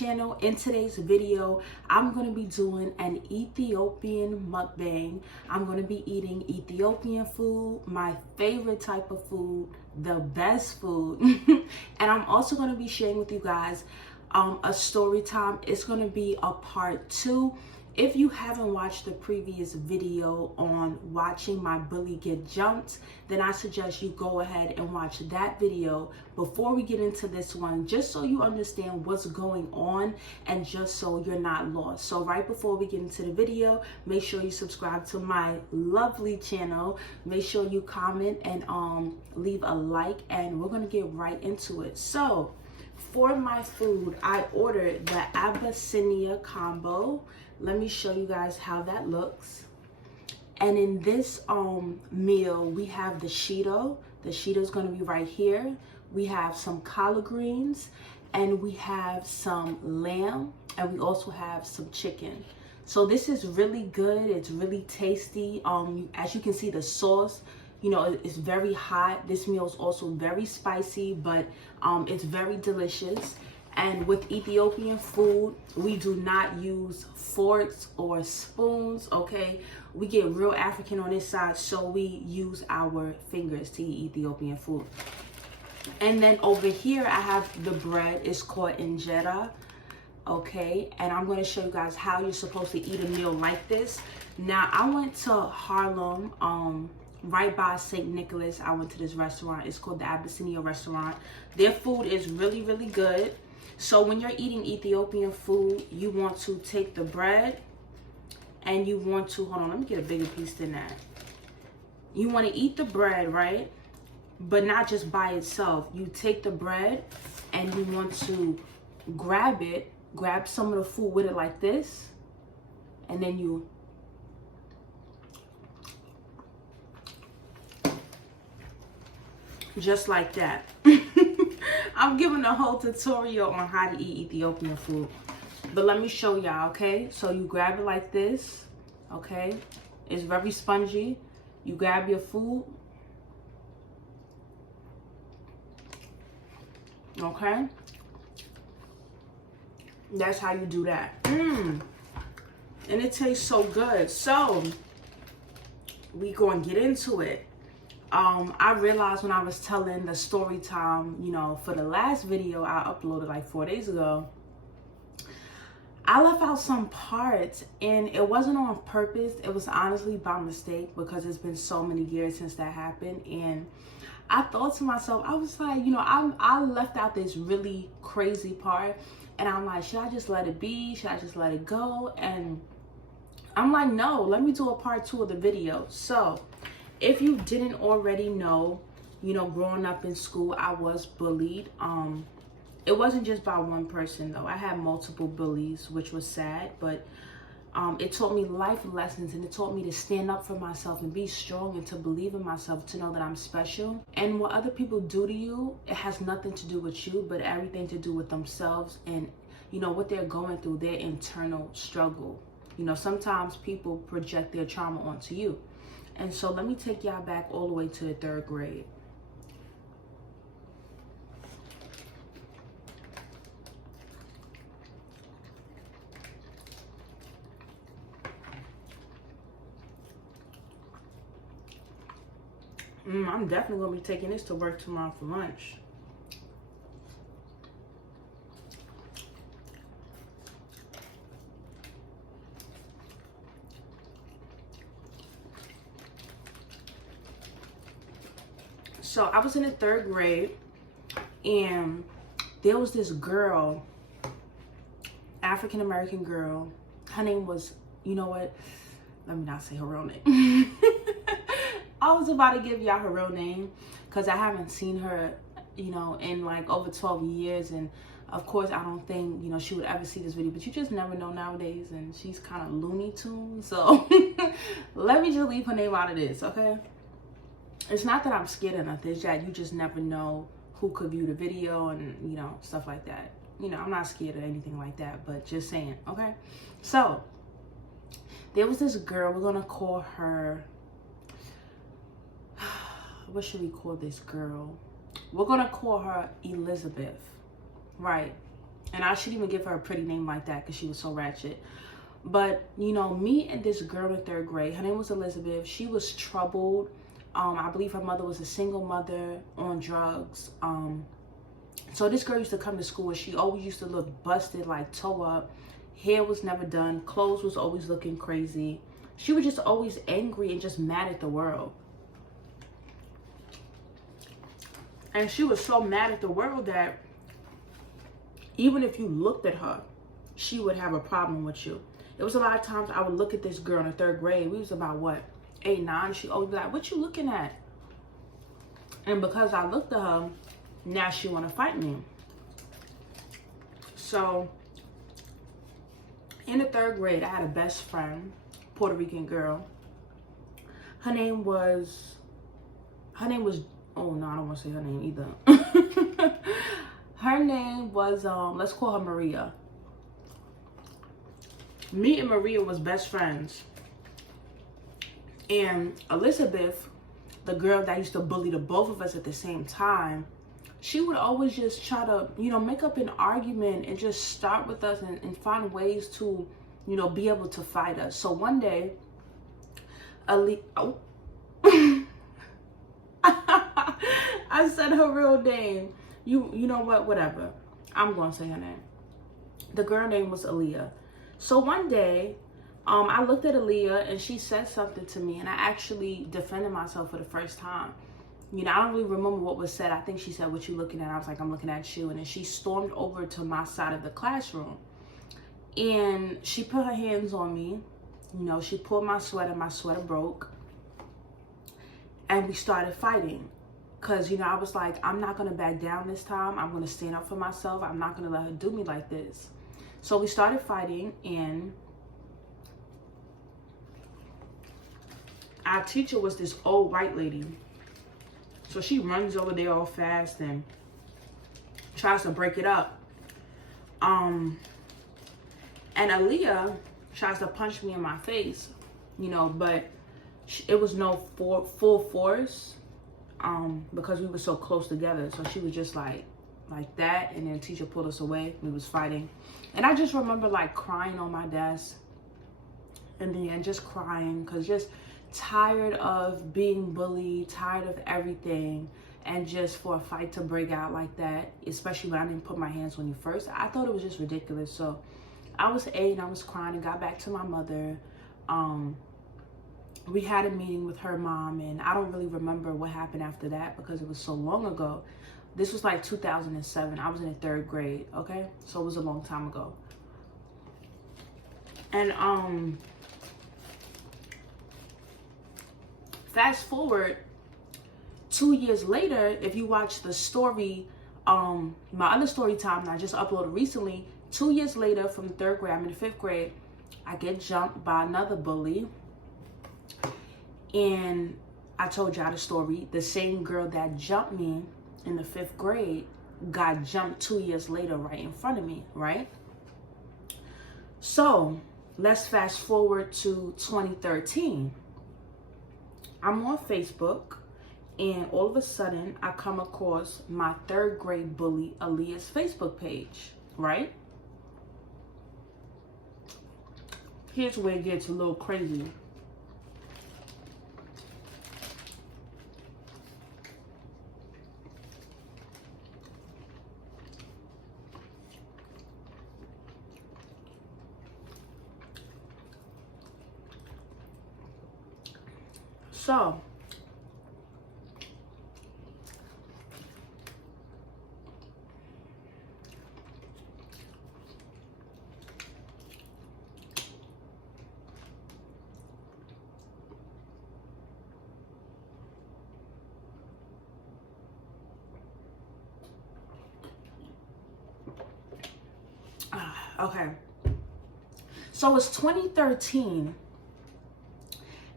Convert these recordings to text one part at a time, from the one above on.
channel. In today's video, I'm going to be doing an Ethiopian mukbang. I'm going to be eating Ethiopian food, my favorite type of food, the best food. And I'm also going to be sharing with you guys a story time. It's going to be a part 2. If you haven't watched the previous video on watching my bully get jumped, then I suggest you go ahead and watch that video before we get into this one, just so you understand what's going on and just so you're not lost. So right before we get into the video, make sure you subscribe to my lovely channel. Make sure you comment and leave a like, and we're going to get right into it. So for my food, I ordered the Abyssinia combo. Let me show you guys how that looks. And in this meal, we have the Cheeto. The Cheeto is going to be right here. We have some collard greens, and we have some lamb, and we also have some chicken. So this is really good. It's really tasty. As you can see, the sauce, you know, it's very hot. This meal is also very spicy, but it's very delicious. And with Ethiopian food, we do not use forks or spoons, okay? We get real African on this side, so we use our fingers to eat Ethiopian food. And then over here, I have the bread. It's called injera, okay? And I'm going to show you guys how you're supposed to eat a meal like this. Now, I went to Harlem, right by St. Nicholas. I went to this restaurant. It's called the Abyssinia restaurant. Their food is really, really good. So when you're eating Ethiopian food, you want to take the bread and you want to, hold on, let me get a bigger piece than that. You want to eat the bread, right? But not just by itself. You take the bread and you want to grab it, grab some of the food with it like this, and then you just like that. I'm giving a whole tutorial on how to eat Ethiopian food, but let me show y'all, okay? So you grab it like this, okay? It's very spongy. You grab your food, okay? That's how you do that. And it tastes so good. So we gonna get into it. I realized when I was telling the story time, you know, for the last video I uploaded like 4 days ago, I left out some parts, and it wasn't on purpose. It was honestly by mistake, because it's been so many years since that happened. And I thought to myself, I was like, you know, I left out this really crazy part, and I'm like, should I just let it be? Should I just let it go? And I'm like, no, let me do a part 2 of the video. So if you didn't already know, you know, growing up in school, I was bullied. It wasn't just by one person, though. I had multiple bullies, which was sad, but it taught me life lessons, and it taught me to stand up for myself and be strong and to believe in myself, to know that I'm special. And what other people do to you, it has nothing to do with you, but everything to do with themselves and, you know, what they're going through, their internal struggle. You know, sometimes people project their trauma onto you. And so let me take y'all back all the way to the 3rd grade. I'm definitely going to be taking this to work tomorrow for lunch. So I was in the 3rd grade, and there was this girl, African-American girl. Her name was, you know what? Let me not say her real name. I was about to give y'all her real name because I haven't seen her, you know, in like over 12 years. And of course, I don't think, you know, she would ever see this video, but you just never know nowadays. And she's kind of Looney Tunes. So let me just leave her name out of this, okay? It's not that I'm scared of nothing. It's that you just never know who could view the video and, you know, stuff like that. You know, I'm not scared of anything like that, but just saying, okay? So there was this girl. We're going to call her, what should we call this girl? We're going to call her Elizabeth, right? And I shouldn't even give her a pretty name like that because she was so ratchet. But, you know, me and this girl in third grade, her name was Elizabeth. She was troubled. I believe her mother was a single mother on drugs. So this girl used to come to school and she always used to look busted, like toe up. Hair was never done. Clothes was always looking crazy. She was just always angry and just mad at the world. And she was so mad at the world that even if you looked at her, she would have a problem with you. It was a lot of times I would look at this girl in the third grade. We was about, what, 8, 9? She always be like, what you looking at? And because I looked at her, now she want to fight me. So in the third grade, I had a best friend, Puerto Rican girl. Her name was, oh no, I don't want to say her name either. Her name was, let's call her Maria. Me and Maria was best friends. And Elizabeth, the girl that used to bully the both of us at the same time, she would always just try to, you know, make up an argument and just start with us and find ways to, you know, be able to fight us. So one day, I said her real name. You know what? Whatever. I'm going to say her name. The girl name was Aaliyah. So one day, I looked at Aaliyah and she said something to me, and I actually defended myself for the first time. You know, I don't really remember what was said. I think she said, what you looking at? I was like, I'm looking at you. And then she stormed over to my side of the classroom. And she put her hands on me. You know, she pulled my sweater broke. And we started fighting. Because, you know, I was like, I'm not going to back down this time. I'm going to stand up for myself. I'm not going to let her do me like this. So we started fighting, and our teacher was this old white lady. So she runs over there all fast and tries to break it up. And Aaliyah tries to punch me in my face, you know, but it was no full force because we were so close together. So she was just like that, and then teacher pulled us away. We was fighting. And I just remember like crying on my desk in the end, just crying because just tired of being bullied, tired of everything, and just for a fight to break out like that, especially when I didn't put my hands on you first, I thought it was just ridiculous. So I was 8 and I was crying and got back to my mother. We had a meeting with her mom, and I don't really remember what happened after that because it was so long ago. This was like 2007. I was in the 3rd grade, okay? So it was a long time ago. And fast forward 2 years later, if you watch the story, my other story time that I just uploaded recently, 2 years later from the 3rd grade, I'm in the 5th grade, I get jumped by another bully. And I told y'all the story. The same girl that jumped me in the 5th grade got jumped 2 years later right in front of me, right? So let's fast forward to 2013. I'm on Facebook, and all of a sudden I come across my 3rd grade bully Aaliyah's Facebook page, right? Here's where it gets a little crazy. So, okay. So it's 2013.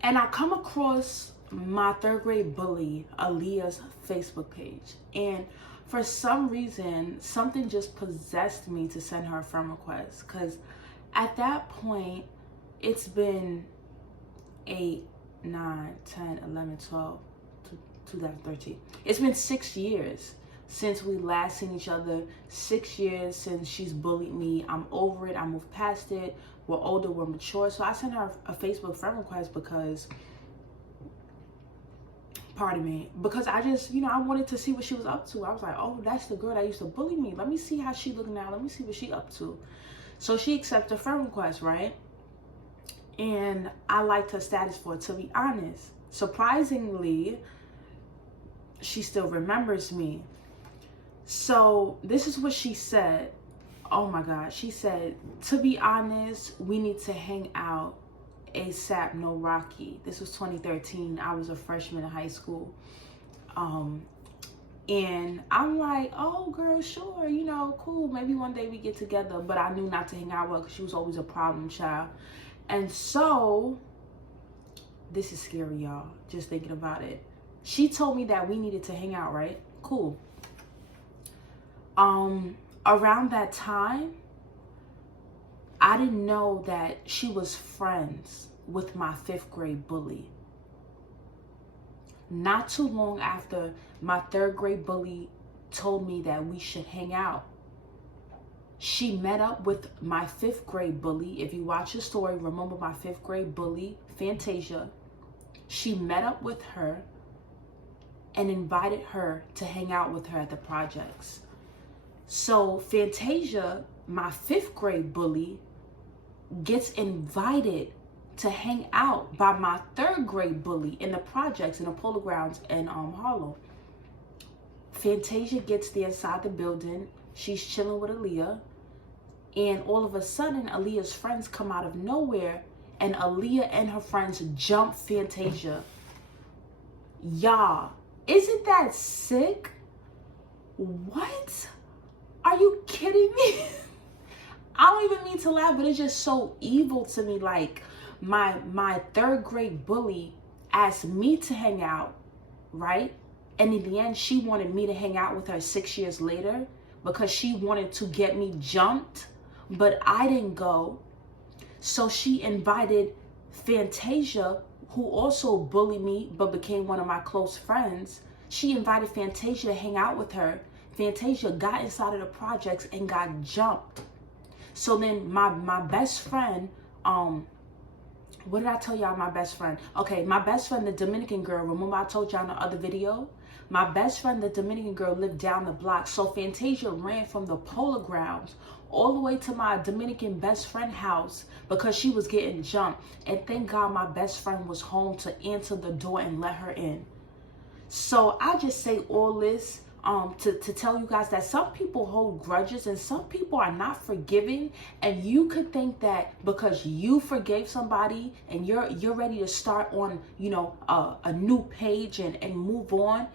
And I come across my 3rd grade bully, Aaliyah's Facebook page. And for some reason, something just possessed me to send her a friend request. Because at that point, it's been 8, 9, 10, 11, 12, 2013. It's been 6 years. since we last seen each other. 6 years since she's bullied me. I'm over it. I moved past it. We're older, we're mature. So I sent her a Facebook friend request because, pardon me, because I just, I wanted to see what she was up to. I was like, oh, that's the girl that used to bully me. Let me see how she look now. Let me see what she up to. So she accepted a friend request, right? And I liked her status for it, to be honest. Surprisingly, she still remembers me. So this is what she said. Oh my God. She said, to be honest, we need to hang out ASAP, no Rocky. This was 2013. I was a freshman in high school. And I'm like, oh girl, sure, cool. Maybe one day we get together. But I knew not to hang out with her because she was always a problem child. And so, this is scary, y'all, just thinking about it. She told me that we needed to hang out, right? Cool. Around that time, I didn't know that she was friends with my 5th grade bully. Not too long after, my 3rd grade bully told me that we should hang out. She met up with my 5th grade bully. If you watch the story, remember my 5th grade bully, Fantasia. She met up with her and invited her to hang out with her at the projects. So Fantasia, my 5th grade bully, gets invited to hang out by my 3rd grade bully in the projects in the polo grounds in Harlem. Fantasia gets there inside the building. She's chilling with Aaliyah. And all of a sudden, Aaliyah's friends come out of nowhere. And Aaliyah and her friends jump Fantasia. Y'all, isn't that sick? What? Are you kidding me? I don't even mean to laugh, but it's just so evil to me. Like, my 3rd grade bully asked me to hang out, right? And in the end, she wanted me to hang out with her 6 years later because she wanted to get me jumped, but I didn't go. So she invited Fantasia, who also bullied me but became one of my close friends. She invited Fantasia to hang out with her. Fantasia got inside of the projects and got jumped. So then my best friend, what did I tell y'all my best friend? Okay, my best friend, the Dominican girl, remember I told y'all in the other video? My best friend, the Dominican girl, lived down the block. So Fantasia ran from the polo grounds all the way to my Dominican best friend house because she was getting jumped. And thank God my best friend was home to answer the door and let her in. So I just say all this to tell you guys that some people hold grudges and some people are not forgiving. And you could think that because you forgave somebody and you're ready to start on, a new page and move on.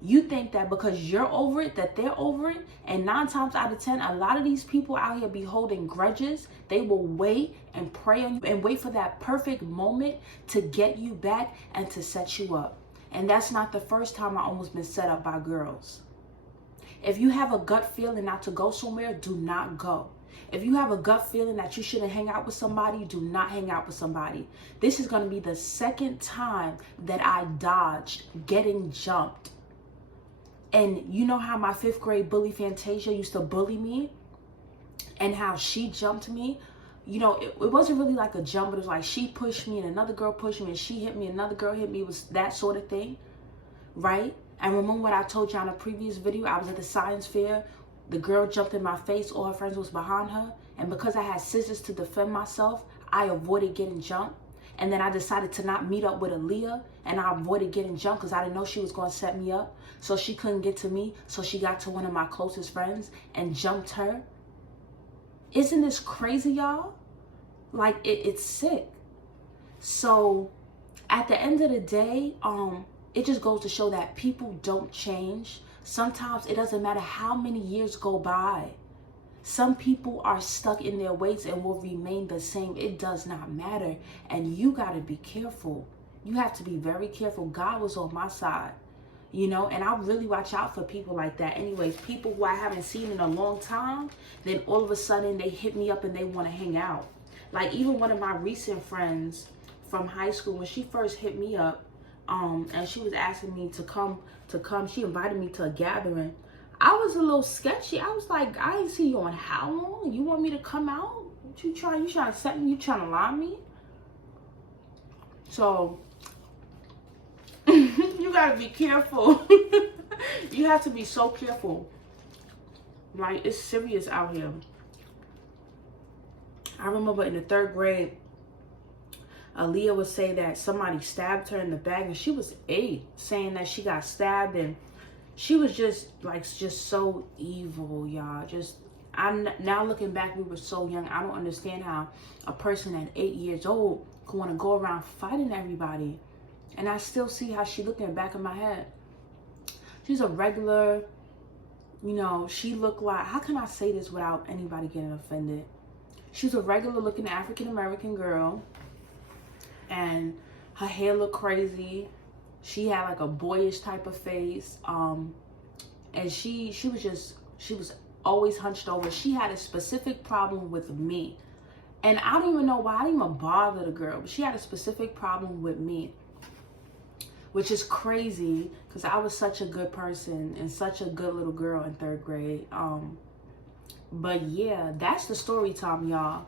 You think that because you're over it, that they're over it. And 9 times out of 10, a lot of these people out here be holding grudges. They will wait and pray on you and wait for that perfect moment to get you back and to set you up. And that's not the first time I almost been set up by girls. If you have a gut feeling not to go somewhere, do not go. If you have a gut feeling that you shouldn't hang out with somebody, do not hang out with somebody. This is going to be the 2nd time that I dodged getting jumped. And you know how my 5th grade bully Fantasia used to bully me and how she jumped me? It wasn't really like a jump, but it was like she pushed me and another girl pushed me and she hit me, another girl hit me. It was that sort of thing, right? And remember what I told you in a previous video? I was at the science fair. The girl jumped in my face. All her friends was behind her. And because I had scissors to defend myself, I avoided getting jumped. And then I decided to not meet up with Aaliyah. And I avoided getting jumped because I didn't know she was going to set me up. So she couldn't get to me. So she got to one of my closest friends and jumped her. Isn't this crazy, y'all? Like, it's sick. So at the end of the day, it just goes to show that people don't change. Sometimes it doesn't matter how many years go by. Some people are stuck in their ways and will remain the same. It does not matter. And you got to be careful. You have to be very careful. God was on my side, and I really watch out for people like that. Anyways, people who I haven't seen in a long time, then all of a sudden they hit me up and they want to hang out. Like even one of my recent friends from high school, when she first hit me up, and she was asking me to come, she invited me to a gathering. I was a little sketchy. I was like, I ain't see you on how long? You want me to come out? You trying to set me? You trying to lie me? So you gotta be careful. You have to be so careful. Like, it's serious out here. I remember in the 3rd grade, Aaliyah would say that somebody stabbed her in the back, and she was 8, saying that she got stabbed, and she was just so evil, y'all. I'm now looking back, we were so young. I don't understand how a person at 8 years old could want to go around fighting everybody. And I still see how she looked in the back of my head. She's a regular, you know, she looked like, how can I say this without anybody getting offended? She's a regular looking African-American girl, and her hair looked crazy. She had like a boyish type of face. And she was always hunched over. She had a specific problem with me. And I don't even know why. I didn't even bother the girl, but she had a specific problem with me, which is crazy because I was such a good person and such a good little girl in 3rd grade. But yeah, that's the story time, y'all.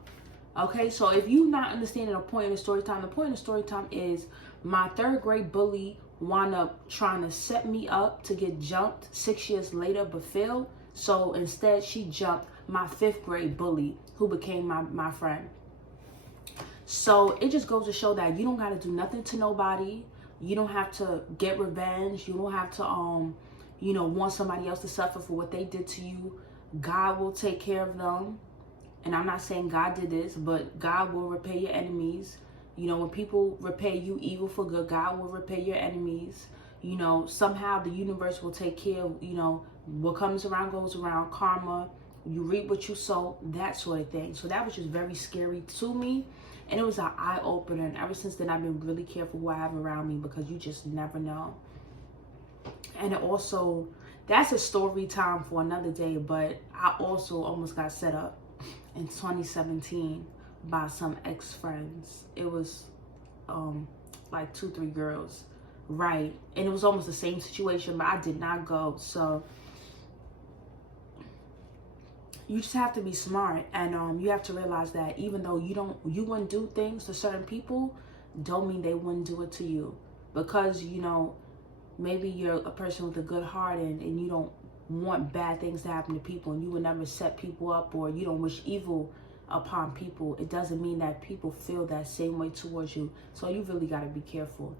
Okay, so if you're not understanding the point in the story time, the point in the story time is my 3rd grade bully wound up trying to set me up to get jumped 6 years later, but failed. So instead, she jumped my 5th grade bully, who became my friend. So it just goes to show that you don't got to do nothing to nobody. You don't have to get revenge. You don't have to, you know, want somebody else to suffer for what they did to you. God will take care of them. And I'm not saying God did this, but God will repay your enemies. You know, when people repay you evil for good, God will repay your enemies. You know, somehow the universe will take care of, you know, what comes around goes around, karma. You reap what you sow, that sort of thing. So that was just very scary to me. And it was an eye-opener. And ever since then, I've been really careful who I have around me, because you just never know. And it also, that's a story time for another day. But I also almost got set up in 2017 by some ex-friends. It was like 2-3 girls, right? And it was almost the same situation, but I did not go. So you just have to be smart, and you have to realize that even though you wouldn't do things to certain people, don't mean they wouldn't do it to you. Because, you know, maybe you're a person with a good heart, and you don't want bad things to happen to people, and you would never set people up, or you don't wish evil upon people. It doesn't mean that people feel that same way towards you. So you really got to be careful.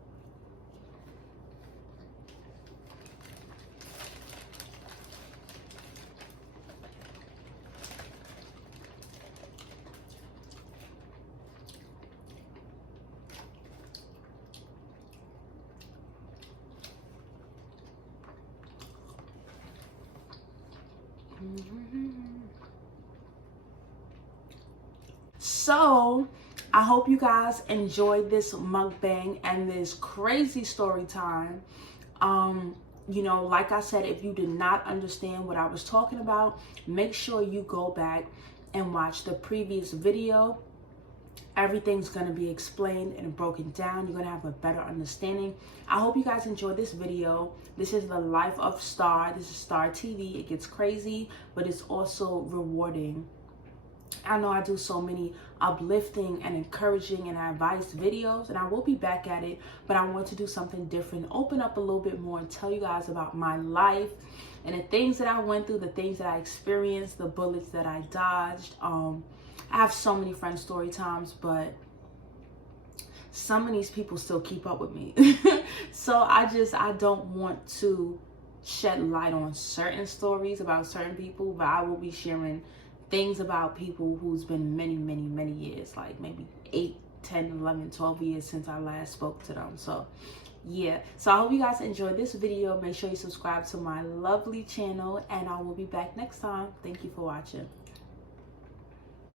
So I hope you guys enjoyed this mukbang and this crazy story time. You know, like I said, if you did not understand what I was talking about, make sure you go back and watch the previous video. Everything's going to be explained and broken down. You're going to have a better understanding. I hope you guys enjoyed this video. This is the life of Star. This is Star TV. It gets crazy, but it's also rewarding. I know I do so many uplifting and encouraging and advice videos, and I will be back at it, but I want to do something different, open up a little bit more and tell you guys about my life and the things that I went through, the things that I experienced, the bullets that I dodged. I have so many friend story times, but some of these people still keep up with me. So I don't want to shed light on certain stories about certain people, but I will be sharing things about people who's been many years, like maybe 8, 10, 11, 12 years since I last spoke to them. So yeah, so I hope you guys enjoyed this video. Make sure you subscribe to my lovely channel, and I will be back next time. Thank you for watching.